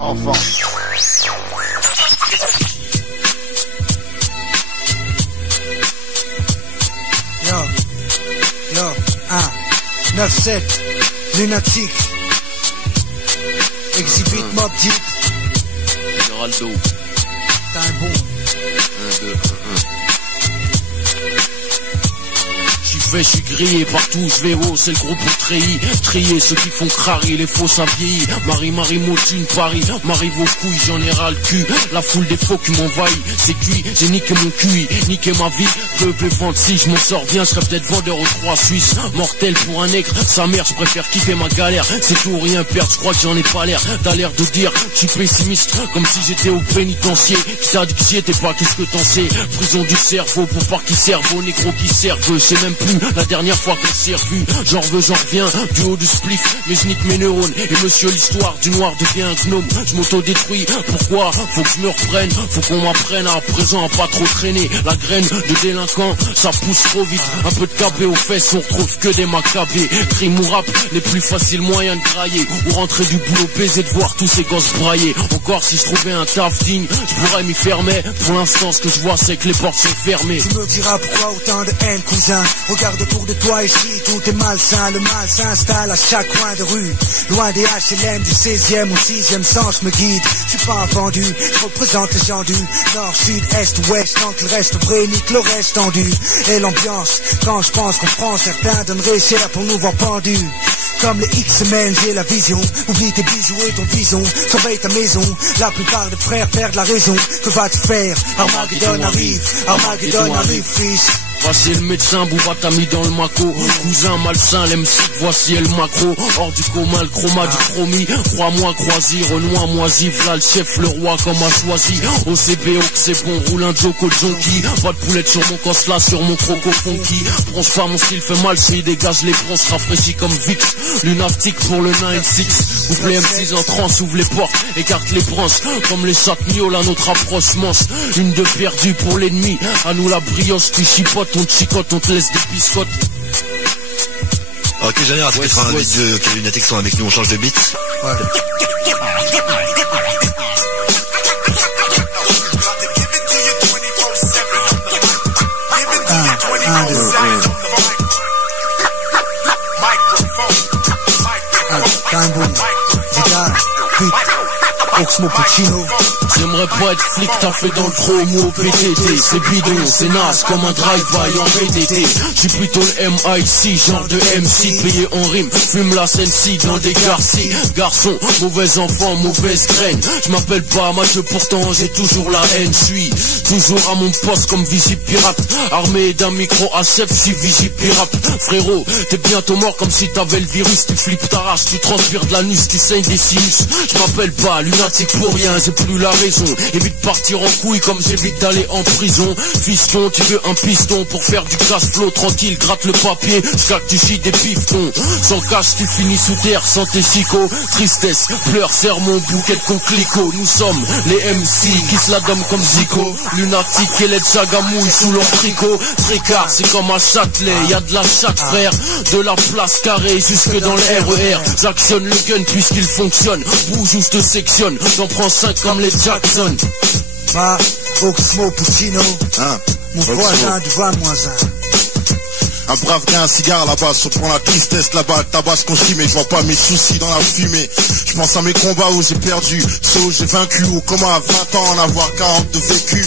Enfin. Yo, 9-7, lunatique. Exhibit Mob Deep. Geraldo. T'as un bon. 1, 2, 1, 1. Je suis grillé partout, je vais haut, c'est le groupe pour trier ceux qui font crari, les faux ça vieillit. Marie Motune, Paris, Marie vos couilles, j'en ai ras le cul. La foule des faux qui m'envahit, c'est cuit, j'ai niqué mon QI, niqué ma vie. Peuple et vente, si je m'en sors bien, je serais peut-être vendeur aux 3 Suisses. Mortel pour un nègre, sa mère, je préfère kiffer ma galère. C'est tout ou rien perdre, je crois que j'en ai pas l'air. T'as l'air de dire, je suis pessimiste, comme si j'étais au pénitencier. Qui t'a dit que j'y étais pas, qu'est-ce que t'en sais? Prison du cerveau, pour pas qui servent, aux négros qui servent, je sais même plus. La dernière fois qu'on s'est revu, j'en veux, j'en reviens, du haut du spliff, mais je nique mes neurones. Et monsieur l'histoire du noir devient un gnome. Je m'auto-détruis, pourquoi? Faut que je me reprenne, faut qu'on m'apprenne à présent à pas trop traîner. La graine de délinquant, ça pousse trop vite. Un peu de cabé aux fesses, on retrouve que des macabés. Crime ou rap, les plus faciles moyens de grailler. Ou rentrer du boulot, baiser de voir tous ces gosses brailler. Encore si je trouvais un taf digne, je pourrais m'y fermer. Pour l'instant, ce que je vois, c'est que les portes sont fermées. Tu me diras pourquoi autant de haine, cousin. Regarde autour de toi ici, tout est malsain. Le mal s'installe à chaque coin de rue. Loin des HLM du 16e ou 6e sens me guide. Je suis pas vendu, je représente les gens du nord, sud, est, ouest. Tant que le reste vrai, nique le reste tendu. Et l'ambiance, quand je pense qu'on prend, certains donneraient cher pour nous voir pendus. Comme les X-Men, j'ai la vision. Oublie tes bijoux et ton bison. Surveille ta maison. La plupart des frères perdent la raison. Que vas-tu faire? Armageddon arrive, fils. Voici le médecin, Bouba t'a mis dans le maco. Cousin malsain, l'MC, voici le macro. Hors du commun, le chroma du promis. Crois-moi, croisi, Renoir moisi. V'là le chef, le roi comme a choisi. OCBO, que c'est bon, roule un Joko Jonky. Pas de poulette sur mon cosla, sur mon croco funky. Bronze pas, mon style fait mal, s'il dégage les bronzes, rafraîchis comme Vix. Lunatique pour le 9-6. Coupe les M6 en transe, ouvre les portes, écarte les branches. Comme les Satmiol à notre approche manche. Une de perdue pour l'ennemi. À nous la brioche, tu chipotes. On te chicote, on te laisse des biscottes. Ok, j'allais à 92 que les lunatiques sont avec nous, on change de beat. Ouais. Oxmo Puccino. J'aimerais pas être flic, t'as fait dans le promo PTT. C'est bidon, c'est naze comme un drive-by en VDT. J'suis plutôt le MIC, genre de MC payé en rime. Fume la Sensi dans des garcis. Garçon, mauvais enfant, mauvaise graine. J'm'appelle pas Mathieu, pourtant j'ai toujours la haine. J'suis toujours à mon poste comme Vigipirate. Armé d'un micro HF, j'suis Vigipirate. Frérot, t'es bientôt mort comme si t'avais le virus. Tu flippes ta race, tu transpires de l'anus, tu saignes des sinus. J'm'appelle pas lunatique pour rien, j'ai plus la raison. Évite de partir en couille comme j'évite d'aller en prison. Fiston, tu veux un piston pour faire du cash flow tranquille, gratte le papier, chaque tu chies des pistons. Sans cash tu finis sous terre, sans tes chicots. Tristesse, pleurs, serre mon bouquet de conclico. Nous sommes les MC qui se la donnent comme Zico. Lunatique et les chagamouilles sous leur tricot. Tricard, c'est comme à Châtelet, y'a de la chatte frère. De la place carrée jusque dans le RER. J'actionne le gun puisqu'il fonctionne. Bouge ou je te sectionne, j'en prends 5 comme les Jackson. Oxmo Puccino, mon voisin du voisin. Un brave gars, un cigare là-bas, se prend la tristesse là-bas, le tabac qu'on chie, mais je vois pas mes soucis dans la fumée. Je pense à mes combats où j'ai perdu, ceux où j'ai vaincu, ou comment à 20 ans en avoir 40 de vécu.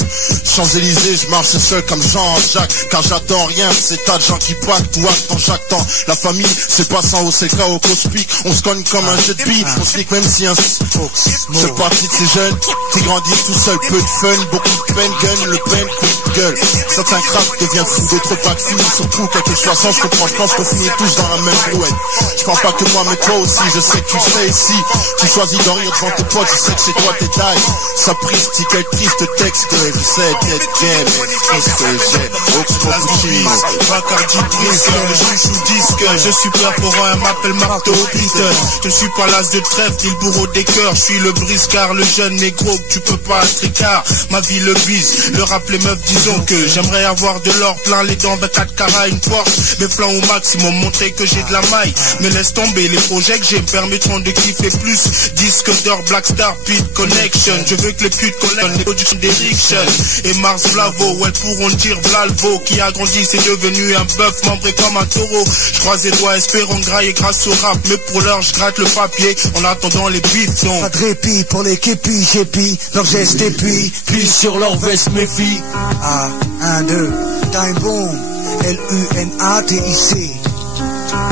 Champs-Élysées, je marche seul comme Jean-Jacques, car j'attends rien, c'est tas de gens qui pactent, tout acte en chaque temps. La famille, c'est pas sans haut, c'est le cas au Cospic, on se cogne comme un jet de billes, on se nique même si un seul parti de ces jeunes qui grandissent tout seuls, peu de fun, beaucoup de peine, gun, le peine, coup de gueule. Certains crapes deviennent fous, d'autres pas fous, surtout quelques choisissants, je comprends, je pense qu'on finit tous dans la même brouette. Je parle pas que moi, mais toi aussi, je sais que tu sais ici. Tu choisis d'en rire devant tes potes, je sais que c'est toi tes tailles. Ça prise, quel triste texte, je sais qu'être game, triste que j'ai. Oxmo Puccino, Bacardi Brise, le chouchou disque. Je suis perforant, elle m'appelle Marteau Peter. Je suis pas l'as de trèfle, ni le bourreau des cœurs. Je suis le briscard, le jeune négro que tu peux pas être écart. Ma vie le bise, le rap les meufs, disons que j'aimerais avoir de l'or plein les dents, 24 carats, une Porsche, mes flancs au maximum, montrer que j'ai de la maille. Me laisse tomber, les projets que j'ai me permettront de kiffer plus. Disque d'or, Black Star, Pete Connection. Je veux que les putes collectent les productions d'Eriction. Et Mars Vlavo, elles pourront dire Vlalvo. Qui a grandi, c'est devenu un bœuf, membré comme un taureau. Je croise les doigts, espérons grailler grâce au rap. Mais pour l'heure, je gratte le papier en attendant les beats. Non. Pas de répit pour les képis, j'épie leurs gestes et puis sur leur veste, méfie. Ah, 1, 2, time boom, L-U-N-A-T-I-C,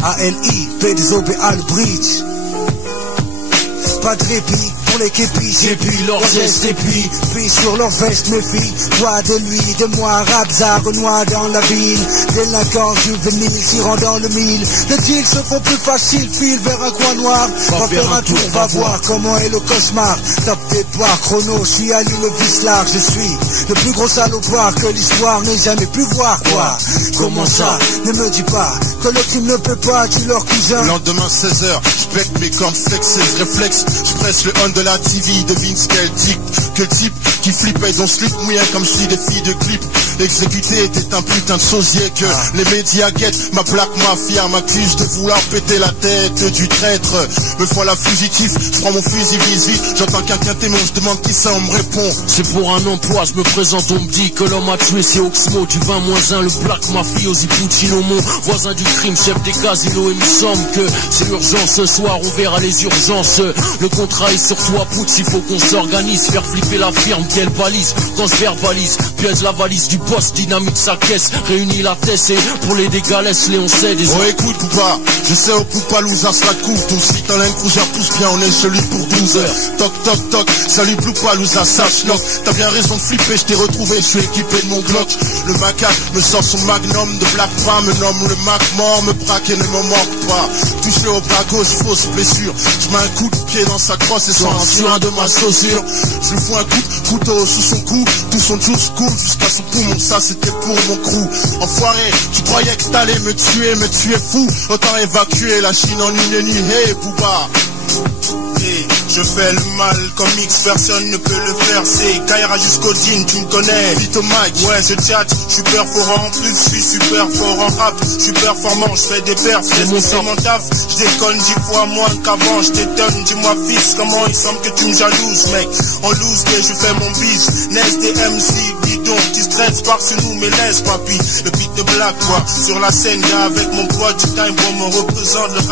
A-L-I-P-D-O-B-A, le bridge. Pas de répit pour les képis, j'épie leurs gestes et puis sur leur veste, méfie. Toi de lui, de moi, Rabza, Renoir dans la ville. Délinquants juvéniles, tirant dans le mille. Les deals se font plus faciles, file vers un coin noir. Va faire un tour, va voir comment est le cauchemar. Top tes poires, chrono, je suis à l'île Vislar. Je suis le plus gros salopard que l'histoire n'ait jamais pu voir. Quoi? Comment ça? Ne me dis pas que le crime ne peut pas tuer leur cousin. Lendemain 16h, je pète mes cornflakes et je réflexe. Je presse le on de la TV, devine ce qu'elle dit. Que le type qui flippait dans slip mouillé comme si des filles de clip. L'exécuté était un putain de sosie que les médias guettent. Ma plaque mafia m'accuse de vouloir péter la tête du traître. Me voilà fugitif, je prends mon fusil visite. J'entends quelqu'un témoin, je demande qui ça, on me répond. C'est pour un emploi, je me présente, on me dit que l'homme a tué, c'est Oxmo du 20-1, le Black Mafiosi Puccino, mon voisin du crime, chef des casinos. Il me semble que c'est urgent ce soir, on verra les urgences. Le contrat est sur toi, Putz, il faut qu'on s'organise. Faire flipper la firme, quelle balise. Quand je verbalise, pièce la valise du boss, dynamite sa caisse. Réunis la tête et pour les dégâts, laisse-les, on sait des... Oh écoute Poupa, je sais au Poupalouza se la couvre. Donc si t'en as une couche, pousse bien, on est celui pour 12 heures. Toc toc toc, salut Poupalouza, sache knock. T'as bien raison de flipper, je t'ai retrouvé, je suis équipé de mon Glock. Le macaque me sort son magnum de Black Femme, me nomme le Mac mort, me braque et ne me manque pas. Touché au bras gauche, fausse blessure. Je mets un coup de pied dans sa crosse et sans un de ma chaussure. Je lui fous un coup de couteau sous son cou, tout son juice cool jusqu'à son poumon, ça c'était pour mon crew. Enfoiré, tu croyais que t'allais me tuer fou. Autant évacuer la Chine en une nuit, hey Booba. Hey, je fais le mal comme X, personne ne peut le faire. C'est Kaira jusqu'au Dean, tu me connais. Vito Mike, ouais je chat, je suis perforant. En plus je suis super fort en rap. Je suis performant, je fais des perfs. C'est mon taf, je déconne 10 fois moins qu'avant. Je t'étonne, dis-moi fils, comment il semble que tu me jalouses mec. En loose day je fais mon bis. Nest des MC, dis donc, tu stresses par-dessus nous mais laisse papy. Le beat de Black quoi, sur la scène, y'a avec mon poids du time, bon me représente le rap.